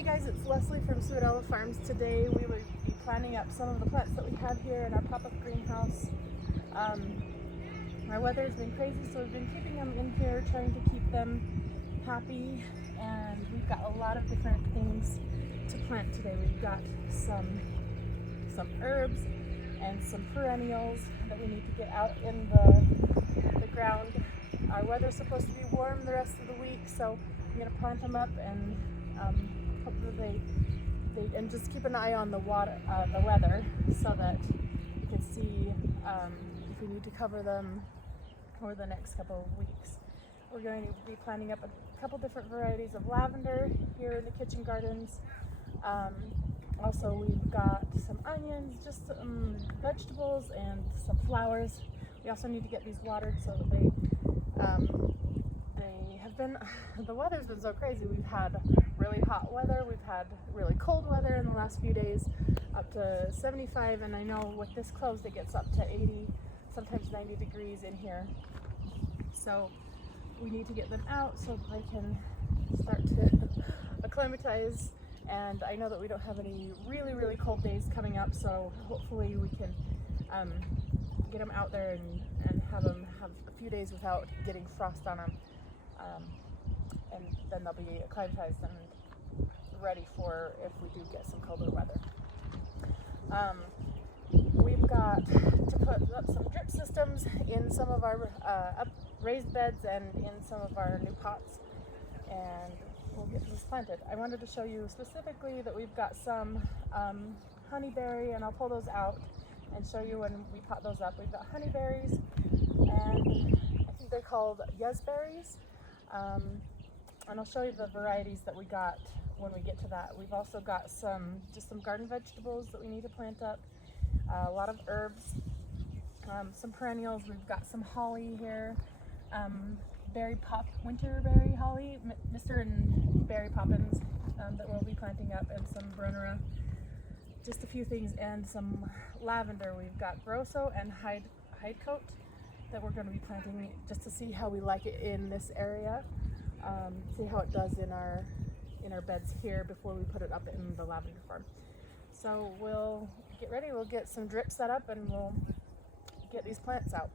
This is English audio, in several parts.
Hey guys, it's Leslie from Sweet Olive Farms. Today we will be planting up some of the plants that we have here in our pop-up greenhouse. Our weather has been crazy, so we've been keeping them in here, trying to keep them happy, and we've got a lot of different things to plant today. We've got some herbs and some perennials that we need to get out in the ground. Our weather's supposed to be warm the rest of the week, so I'm going to plant them up and hopefully and just keep an eye on the weather, so that we can see if we need to cover them over the next couple of weeks. We're going to be planting up a couple different varieties of lavender here in the kitchen gardens. Also, we've got some onions, just some vegetables, and some flowers. We also need to get these watered so that they have been, the weather's been so crazy. We've had really hot weather, we've had really cold weather in the last few days, up to 75, and I know with this closed it gets up to 80, sometimes 90 degrees in here. So we need to get them out so that they can start to acclimatize. And I know that we don't have any really cold days coming up, so hopefully we can get them out there and have them have a few days without getting frost on them. And then they'll be acclimatized and ready for if we do get some colder weather. We've got to put up some drip systems in some of our raised beds and in some of our new pots, and we'll get these planted. I wanted to show you specifically that we've got some honeyberry, and I'll pull those out and show you when we pot those up. We've got honeyberries, and I think they're called yesberries. And I'll show you the varieties that we got when we get to that. We've also got just some garden vegetables that we need to plant up, a lot of herbs, some perennials. We've got some holly here, winter berry holly, Mr. and Berry Poppins, that we'll be planting up, and some Brunera, just a few things, and some lavender. We've got Grosso and hide coat that we're going to be planting just to see how we like it in this area, see how it does in our beds here before we put it up in the lavender farm. So we'll get ready, we'll get some drip set up, and we'll get these plants out.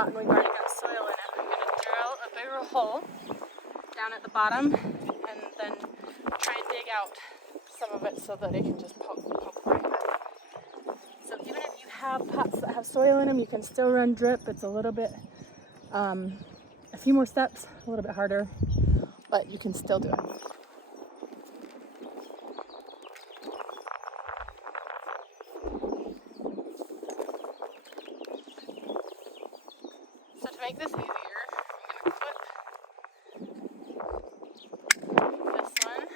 And we've already got soil in it. I'm going to drill a bigger hole down at the bottom and then try and dig out some of it so that it can just poke right back. So even if you have pots that have soil in them, you can still run drip. It's a little bit, a few more steps, a little bit harder, but you can still do it. To make this easier, I'm going to flip this one.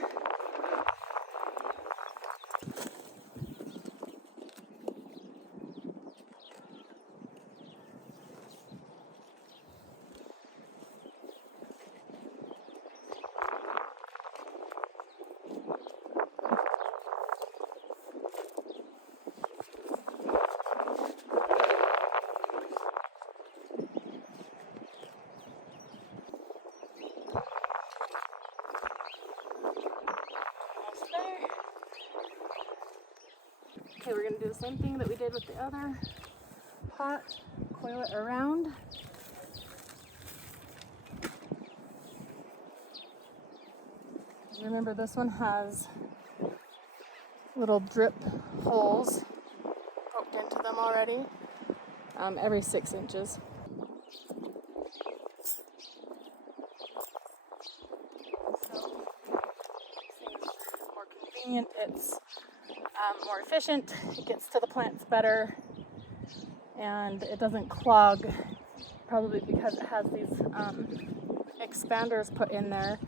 Okay, we're going to do the same thing that we did with the other pot. coil it around. Remember, this one has little drip holes poked into them already, every 6 inches. So, it's more convenient, it's more efficient, it gets to the plants better, and it doesn't clog, probably because it has these expanders put in there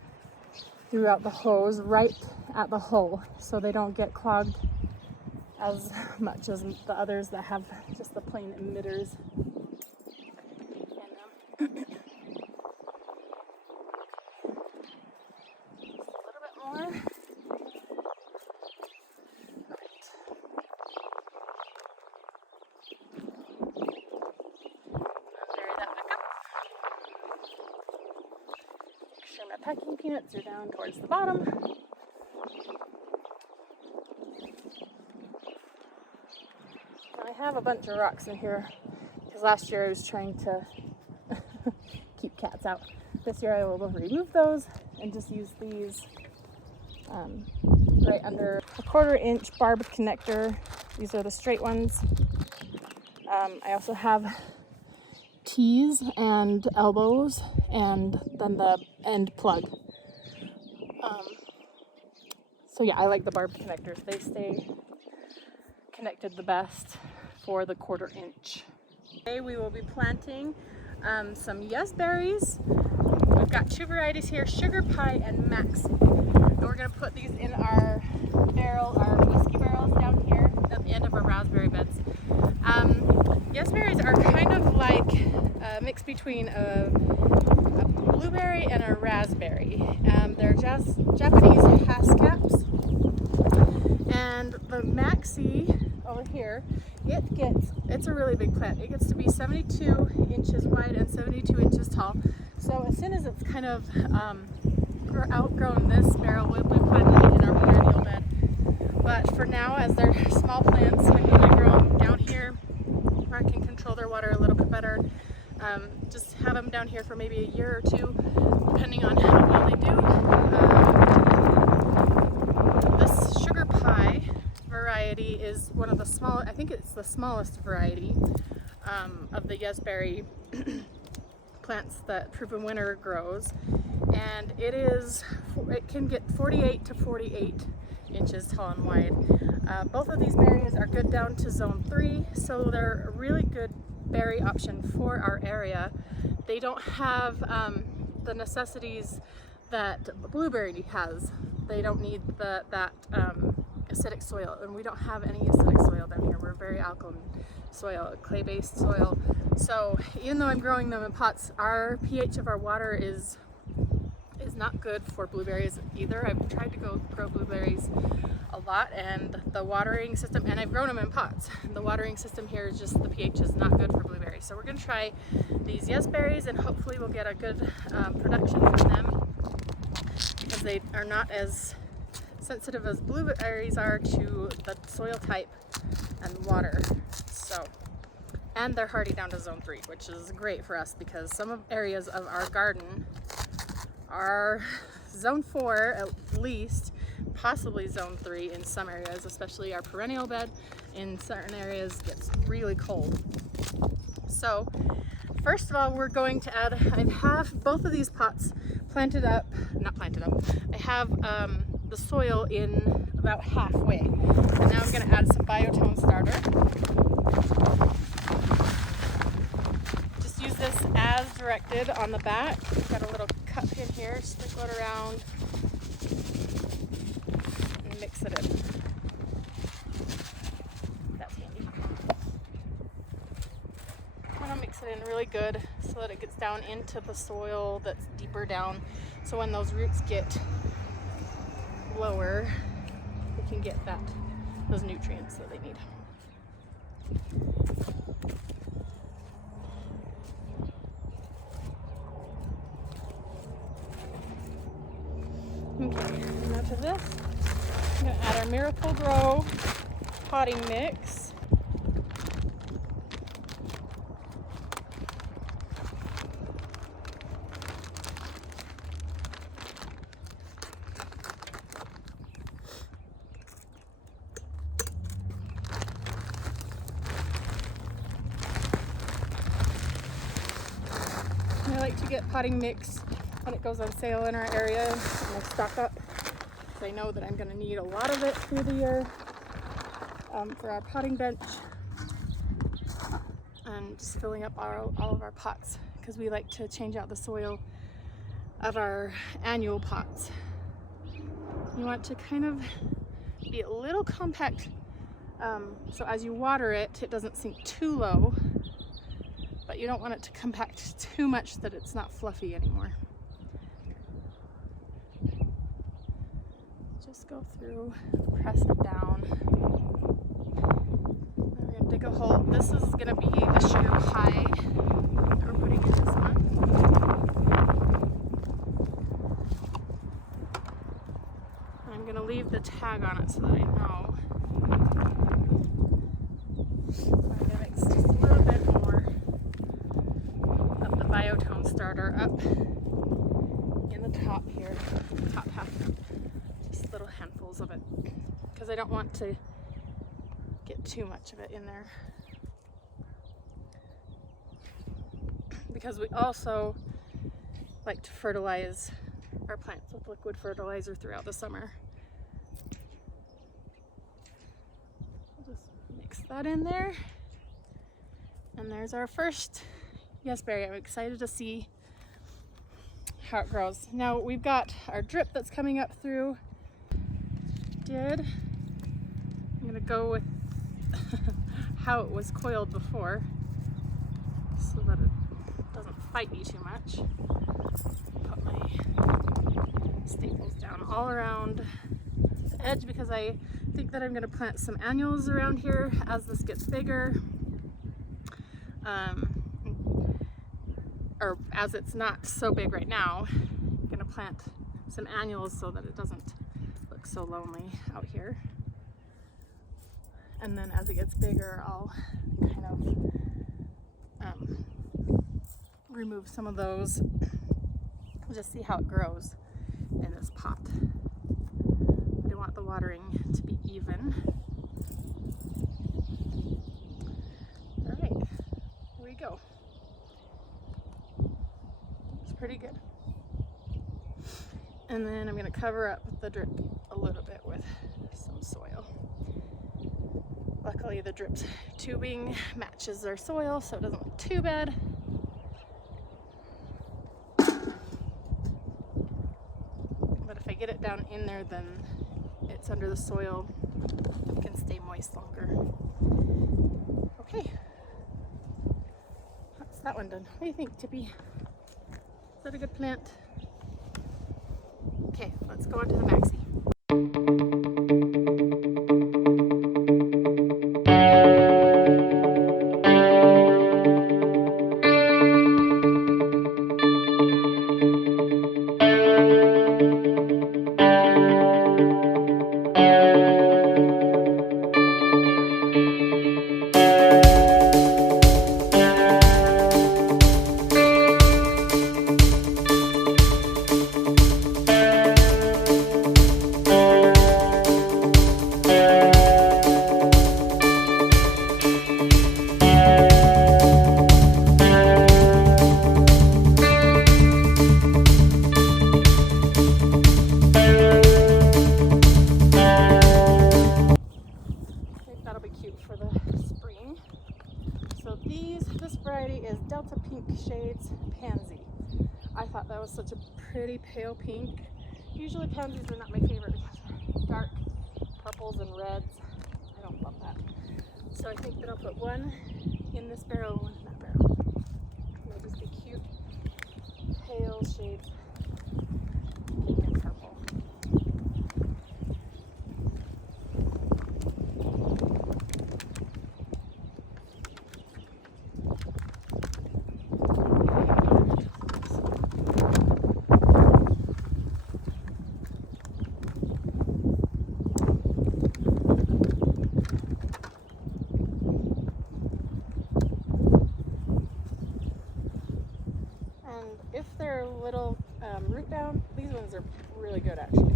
throughout the hose, right at the hole, so they don't get clogged as much as the others that have just the plain emitters in them. Just a little bit more. Right. Bury that back up. Make sure my packing peanuts are down towards the bottom. I have a bunch of rocks in here because last year I was trying to keep cats out. This year I will remove those and just use these right under a 1/4 inch barb connector. These are the straight ones. I also have T's and elbows and then the end plug. So yeah, I like the barb connectors. They stay connected the best for the 1/4 inch. Today we will be planting some yesberries. We've got 2 varieties here, Sugar Pie and Maxie. And we're going to put these in our barrel, our whiskey barrels down here at the end of our raspberry beds. Yesberries are kind of like a mix between a blueberry and a raspberry. They're just Japanese haskaps. And the Maxie over here, it's a really big plant. It gets to be 72 inches wide and 72 inches tall. So as soon as it's kind of outgrown this barrel, we'll be planting it in our perennial bed. But for now, as they're small plants, I'm going to grow them down here where I can control their water a little bit better. Just have them down here for maybe a year or 2, depending on how well they do. This Sugar Pie variety is one of the smallest, I think it's the smallest variety of the Yezberry plants that Proven Winner grows, and it can get 48 to 48 inches tall and wide. Both of these berries are good down to zone 3, so they're a really good berry option for our area. They don't have the necessities that blueberry has. They don't need that acidic soil, and we don't have any acidic soil down here. We're very alkaline soil, clay-based soil. So even though I'm growing them in pots, our pH of our water is not good for blueberries either. I've tried to grow blueberries a lot, and the watering system, and I've grown them in pots, the watering system here is just, the pH is not good for blueberries. So we're going to try these yesberries, and hopefully we'll get a good production from them, because they are not as sensitive as blueberries are to the soil type and water. So, and they're hardy down to zone 3, which is great for us because some areas of our garden are zone 4 at least, possibly zone 3 in some areas, especially our perennial bed in certain areas gets really cold. So first of all, we're going to add, I have both of these pots planted up, not planted up, I have the soil in about halfway. And now I'm going to add some biotone starter. Just use this as directed on the back. Got a little cup in here, sprinkle it around and mix it in. That's handy. I'm going to mix it in really good so that it gets down into the soil that's deeper down. So when those roots get lower, we can get those nutrients that they need. Okay, now to this, I'm going to add our Miracle Grow potting mix. I like to get potting mix when it goes on sale in our area, and I stock up because I know that I'm going to need a lot of it through the year for our potting bench, and just filling up all of our pots because we like to change out the soil of our annual pots. You want to kind of be a little compact, so as you water it, it doesn't sink too low, but you don't want it to compact too much that it's not fluffy anymore. Just go through, press it down. Then we're going to dig a hole. This is going to be the sheer high that we're putting in this one. I'm going to leave the tag on it so that I know. I'm going to mix just a little bit more of the biotone starter up in the top here, top half, just little handfuls of it, because I don't want to get too much of it in there. Because we also like to fertilize our plants with liquid fertilizer throughout the summer. Just mix that in there. And there's our first yesberry. I'm excited to see how it grows. Now we've got our drip that's coming up through. I'm gonna go with how it was coiled before so that it doesn't fight me too much. Put my staples down all around the edge because I think that I'm going to plant some annuals around here as this gets bigger, or as it's not so big right now. I'm going to plant some annuals so that it doesn't look so lonely out here. And then as it gets bigger, I'll kind of remove some of those. We'll just see how it grows in this pot. But I want the watering to be even. All right, here we go. It's pretty good. And then I'm going to cover up the drip a little bit with some soil. Luckily the drip tubing matches our soil, so it doesn't look too bad. But if I get it down in there, then it's under the soil. It can stay moist longer. Okay, that's that one done. What do you think, Tippy? Is that a good plant? Okay, let's go on to the Maxie. Shades Pansy. I thought that was such a pretty pale pink. Usually pansies are not my favorite because they're dark purples and reds. I don't love that. So I think that I'll put one in this barrel, one in that barrel. They'll just be cute pale shades, pink and purple. If they're little root down, these ones are really good actually.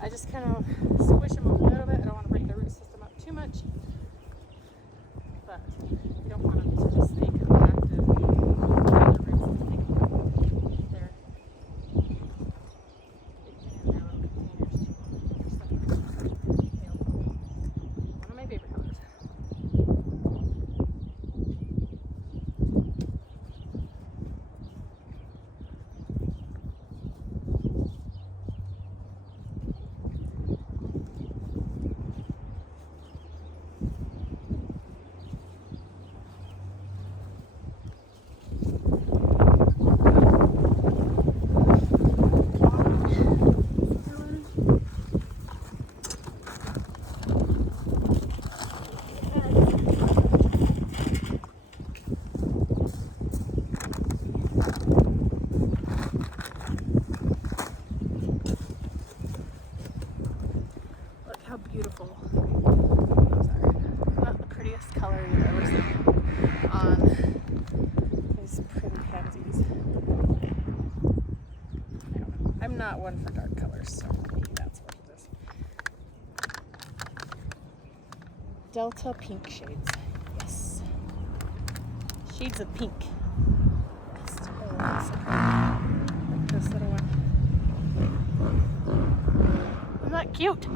I just kind of squish them a little bit. I don't want to break the root system up too much, but you don't want them to just stay compacted. The root system. not one for dark colors, so maybe that's what it is. Delta pink shades. Yes. Shades of pink. Yes. Oh, that's so pretty. Like this little one. Isn't that cute?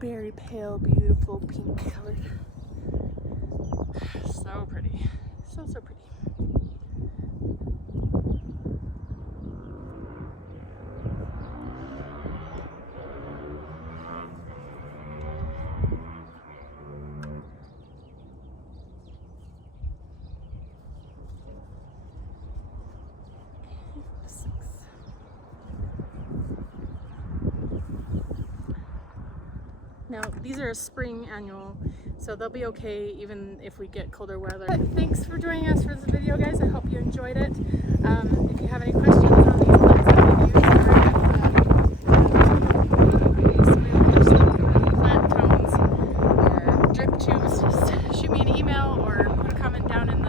Very pale, beautiful pink color. So pretty. So pretty. Now, these are a spring annual, so they'll be okay even if we get colder weather. But thanks for joining us for this video, guys. I hope you enjoyed it. If you have any questions on these plants that plant tones or drip tubes, just shoot me an email or put a comment down in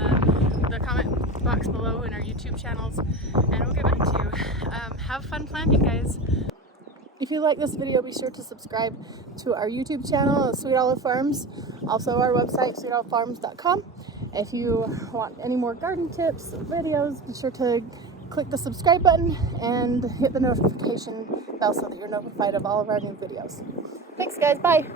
the comment box below in our YouTube channels, and we'll get back to you. Have fun planting, guys. If you like this video, be sure to subscribe to our YouTube channel, Sweet Olive Farms, also our website, sweetolivefarms.com. If you want any more garden tips or videos, be sure to click the subscribe button and hit the notification bell so that you're notified of all of our new videos. Thanks, guys. Bye.